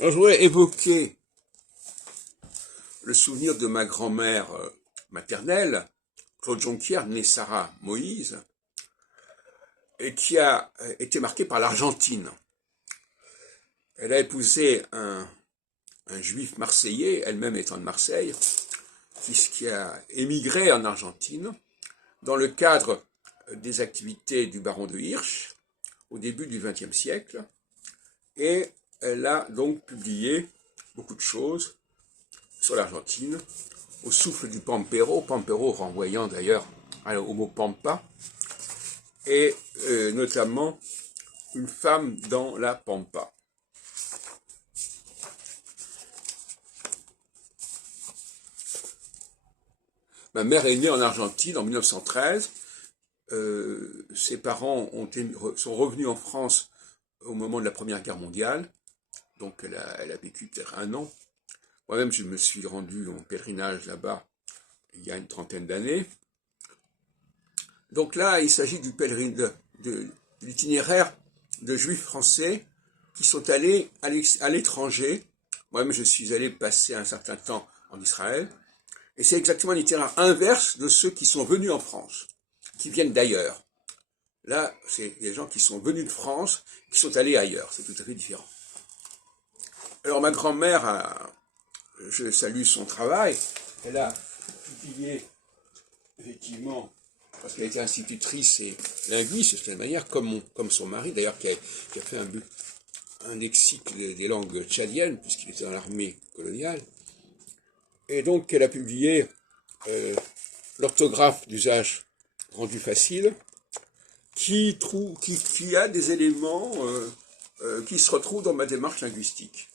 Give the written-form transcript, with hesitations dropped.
Alors, je voudrais évoquer le souvenir de ma grand-mère maternelle, Claude Jonquière, née Sarah Moïse, et qui a été marquée par l'Argentine. Elle a épousé un juif marseillais, elle-même étant de Marseille, qui a émigré en Argentine dans le cadre des activités du baron de Hirsch au début du XXe siècle. Et elle a donc publié beaucoup de choses sur l'Argentine, au souffle du Pampero, Pampero renvoyant d'ailleurs au mot Pampa, et notamment une femme dans la Pampa. Ma mère est née en Argentine en 1913. Ses parents sont revenus en France au moment de la Première Guerre mondiale. Donc elle a vécu peut-être 1 an. Moi-même, je me suis rendu en pèlerinage là-bas il y a une trentaine d'années. Donc là, il s'agit de l'itinéraire de juifs français qui sont allés à l'étranger. Moi-même, je suis allé passer un certain temps en Israël. Et c'est exactement l'itinéraire inverse de ceux qui sont venus en France, qui viennent d'ailleurs. Là, c'est des gens qui sont venus de France, qui sont allés ailleurs. C'est tout à fait différent. Alors, ma grand-mère, je salue son travail. Elle a publié, effectivement, parce qu'elle était institutrice et linguiste, de cette manière, comme son mari, d'ailleurs, qui a fait un lexique des langues tchadiennes, puisqu'il était dans l'armée coloniale. Et donc, elle a publié l'orthographe d'usage rendu facile, qui a des éléments qui se retrouvent dans ma démarche linguistique.